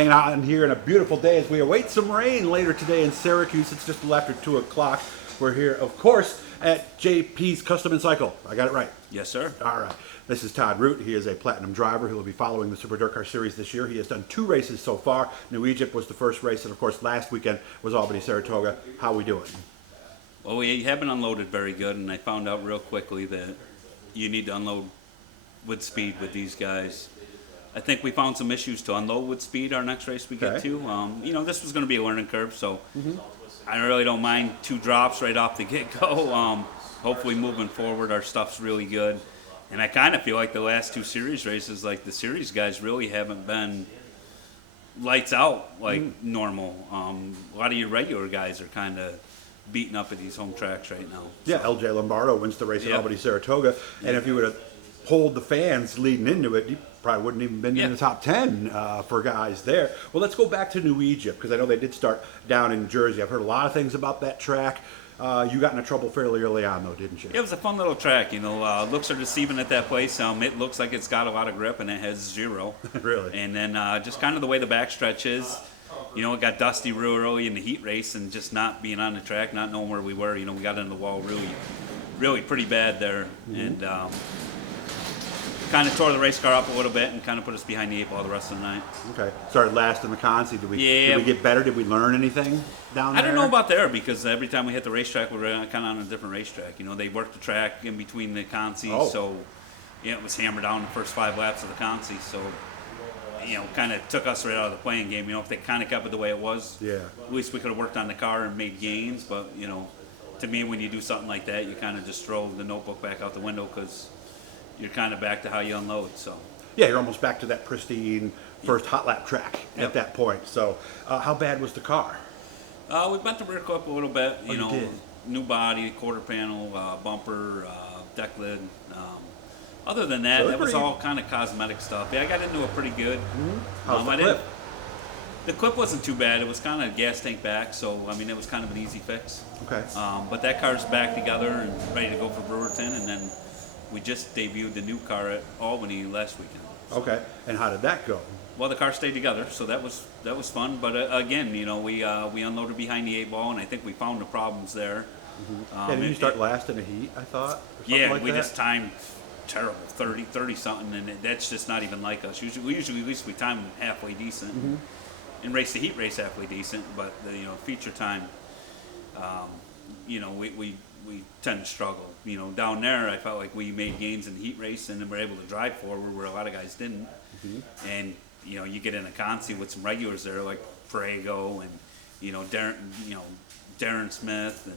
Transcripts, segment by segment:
hanging out in here on a beautiful day as we await some rain later today in Syracuse. It's just a little after 2 o'clock. We're here, of course, at JP's Custom and Cycle. I got it right. Yes, sir. All right. This is Todd Root. He is a platinum driver who will be following the Super DIRTcar Series this year. He has done 2 races so far. New Egypt was the first race, and of course, last weekend was Albany, Saratoga. How we doing? Well, we haven't unloaded very good, and I found out real quickly that you need to unload with speed with these guys. I think we found some issues to unload with speed our next race we get to. You know, this was going to be a learning curve, so I really don't mind 2 drops right off the get-go. Hopefully moving forward, our stuff's really good. And I kind of feel like the last 2 series races, like the series guys really haven't been lights out like normal. A lot of your regular guys are kind of beating up at these home tracks right now. Yeah, LJ Lombardo wins the race at Albany, Saratoga. And if you would have polled the fans leading into it, you probably wouldn't even been in the top 10 for guys there. Well, let's go back to New Egypt, because I know they did start down in Jersey. I've heard a lot of things about that track. You got into trouble fairly early on, though, didn't you? It was a fun little track. You know, looks are deceiving at that place. It looks like it's got a lot of grip, and it has 0. Really? And then just kind of the way the backstretch is, you know, it got dusty real early in the heat race, and just not being on the track, not knowing where we were. You know, we got into the wall really pretty bad there, and kind of tore the race car up a little bit and kind of put us behind the 8 ball the rest of the night. Okay. Started last in the consi. Did we get better? Did we learn anything down there? I don't know about there, because every time we hit the racetrack, we were kind of on a different racetrack. You know, they worked the track in between the consi, so yeah, it was hammered down the first 5 laps of the consi. So, you know, kind of took us right out of the playing game. You know, if they kind of kept it the way it was, at least we could have worked on the car and made gains. But, you know, to me, when you do something like that, you kind of just throw the notebook back out the window, because you're kind of back to how you unload. So yeah, you're almost back to that pristine first hot lap track at that point. So how bad was the car? We bent the rear clip a little bit. You know, did? New body, quarter panel, bumper, deck lid. Other than that, that was all kind of cosmetic stuff. Yeah, I got into it pretty good. How's the clip? The clip wasn't too bad. It was kind of gas tank back, so I mean, it was kind of an easy fix. Okay. But that car's back together and ready to go for Brewerton, and then we just debuted the new car at Albany last weekend. Okay, and how did that go? Well, the car stayed together, so that was fun. But again, you know, we unloaded behind the 8 ball, and I think we found the problems there. Didn't you start last in the heat, I thought? Yeah, like we that? just timed terrible, 30 something, and that's just not even like us. Usually at least we time halfway decent, and race the heat race halfway decent. But you know, feature time, you know, we tend to struggle. You know, down there, I felt like we made gains in the heat race, and then we're able to drive forward where a lot of guys didn't. And you know, you get in a consi with some regulars there like Prego and you know Darren Smith, and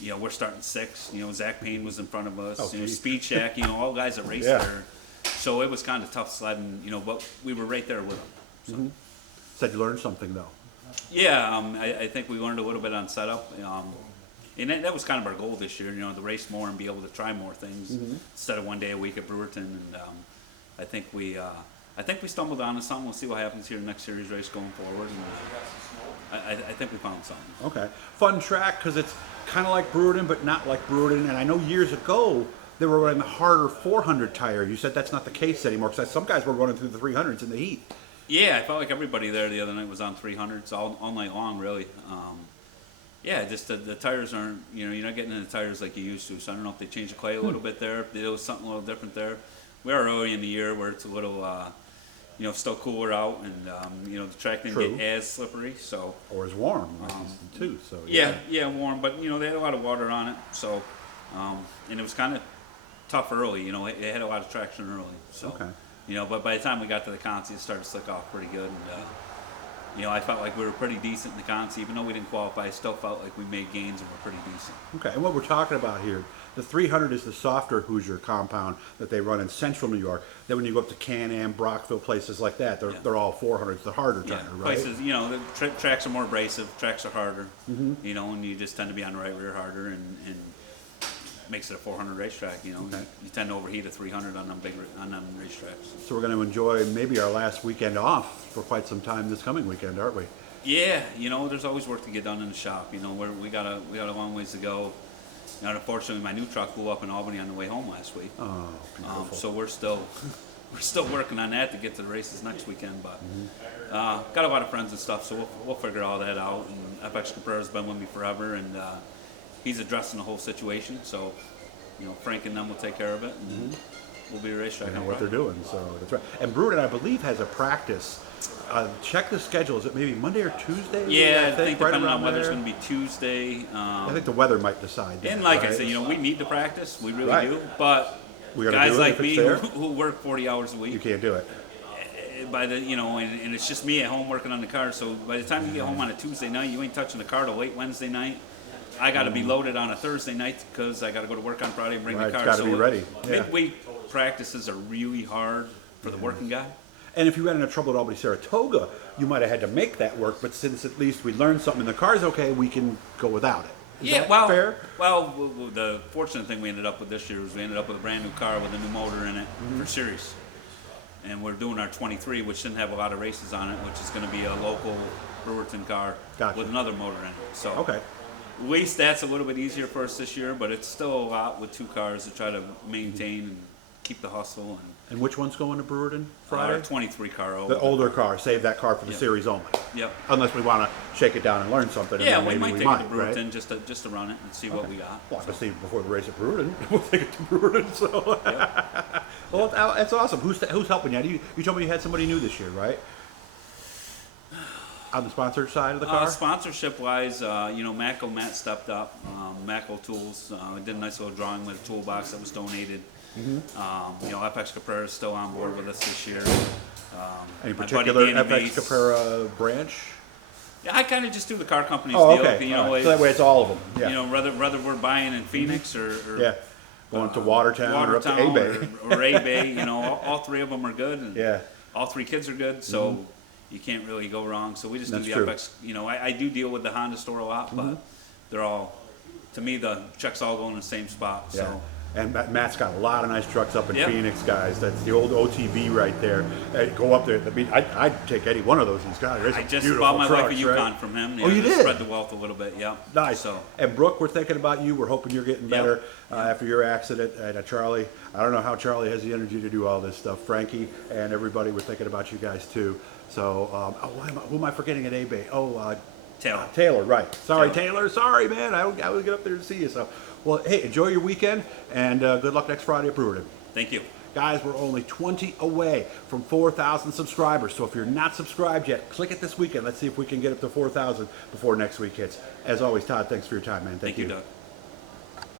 you know, we're starting 6th. You know, Zach Payne was in front of us. You know, Speed Shack. You know, all guys that raced there. So it was kind of tough sledding. You know, but we were right there with them. So. Said you learned something though. Yeah, I think we learned a little bit on setup. And that was kind of our goal this year, you know, to race more and be able to try more things instead of one day a week at Brewerton. And I think we stumbled onto something. We'll see what happens here in the next series race going forward. And I think we found something. Okay, fun track because it's kind of like Brewerton, but not like Brewerton. And I know years ago they were running the harder 400 tire. You said that's not the case anymore, because some guys were running through the 300s in the heat. Yeah, I felt like everybody there the other night was on 300s all night long, really. Yeah, just the tires aren't, you know, you're not getting in the tires like you used to. So I don't know if they changed the clay a little bit there. There was something a little different there. We are early in the year where it's a little, you know, still cooler out, and you know, the track didn't get as slippery. So or as warm, too. So yeah, warm. But you know, they had a lot of water on it. So and it was kind of tough early. You know, it had a lot of traction early. So you know, but by the time we got to the consi, it started to slick off pretty good. And, you know, I felt like we were pretty decent in the consi. Even though we didn't qualify, I still felt like we made gains and were pretty decent. Okay, and what we're talking about here, the 300 is the softer Hoosier compound that they run in central New York. Then when you go up to Can-Am, Brockville, places like that, they're all 400s, the harder tire, right? Places, you know, the tracks are more abrasive, tracks are harder, you know, and you just tend to be on the right rear harder, and makes it a 400 racetrack. You know, you tend to overheat a 300 on them racetracks. So we're going to enjoy maybe our last weekend off for quite some time this coming weekend, aren't we? Yeah, you know, there's always work to get done in the shop. You know, we got a long ways to go. You know, unfortunately, my new truck blew up in Albany on the way home last week. Oh, beautiful. So we're still we're still working on that to get to the races next weekend. But got a lot of friends and stuff, so we'll figure all that out. And FX Cabrera's been with me forever, and he's addressing the whole situation. So, Frank and them will take care of it, and we'll be a racetrack. I know what they're doing, so that's right. And Brewerton, I believe, has a practice. Check the schedule. Is it maybe Monday or Tuesday? Yeah, I think right depending around on whether it's there? going to be Tuesday. I think the weather might decide that. And like I right? said, we need to practice. We really Right. do. But We gotta guys do it like if it's me there. who work 40 hours a week, You can't do it. by the and it's just me at home working on the car. So by the time you get home on a Tuesday night, you ain't touching the car till late Wednesday night. I got to be loaded on a Thursday night because I got to go to work on Friday and bring Right, the car. it's gotta be ready. Yeah. Midweek practices are really hard for the working guy. And if you ran into trouble at Albany, Saratoga, you might have had to make that work. But since at least we learned something, the car's okay, we can go without it. Is that fair? Well, the fortunate thing we ended up with this year was we ended up with a brand new car with a new motor in it for series. And we're doing our 23, which didn't have a lot of races on it, which is going to be a local Brewerton car Gotcha. with another motor in it. So Okay. at least that's a little bit easier for us this year, but it's still a lot with two cars to try to maintain and keep the hustle. And which one's going to Brewerton And Friday? our 23 car. The older car. Save that car for the Yep. series only. Yep. Unless we want to shake it down and learn something. and Yeah, then we maybe might take it to right? Brewerton just to run it and see what we got. Well, obviously before the race at Brewerton, we'll take it to Brewerton. So, well, that's awesome. Who's helping you? You told me you had somebody new this year, right? On the sponsor side of the car. Sponsorship wise, Matt stepped up. Macco Tools did a nice little drawing with a toolbox that was donated. FX Cabrera is still on board with us this year. Any my buddy particular Danny FX Mace. Cabrera branch? Yeah, I kind of just do the car company's Oh, deal. okay. All right. So that way it's all of them. Yeah. Whether we're buying in Phoenix or Yeah. Going to Watertown or up to Watertown A-Bay. or A-Bay, all three of them are good. And Yeah. all three kids are good, so you can't really go wrong. So we just That's do true. the FX. I do deal with the Honda store a lot, but they're all, to me, the checks all go in the same spot. Yeah. So And Matt's got a lot of nice trucks up in Yep. Phoenix, guys. That's the old OTV right there. Go up there. I mean, I'd take any one of those he's got. There's I some just beautiful bought my wife a trucks, Yukon right? from him. Oh, you to did? Spread the wealth a little bit, yeah. Nice. So And Brooke, we're thinking about you. We're hoping you're getting better Yep. after your accident. And Charlie, I don't know how Charlie has the energy to do all this stuff. Frankie and everybody, we're thinking about you guys too. So, who am I forgetting at A-Bay? Taylor. Taylor, right. Sorry, Taylor. Taylor. Sorry, man. I would get up there to see you. So, well, hey, enjoy your weekend, and good luck next Friday at Brewerton. Thank you. Guys, we're only 20 away from 4,000 subscribers. So if you're not subscribed yet, click it this weekend. Let's see if we can get up to 4,000 before next week hits. As always, Todd, thanks for your time, man. Thank you, Doug.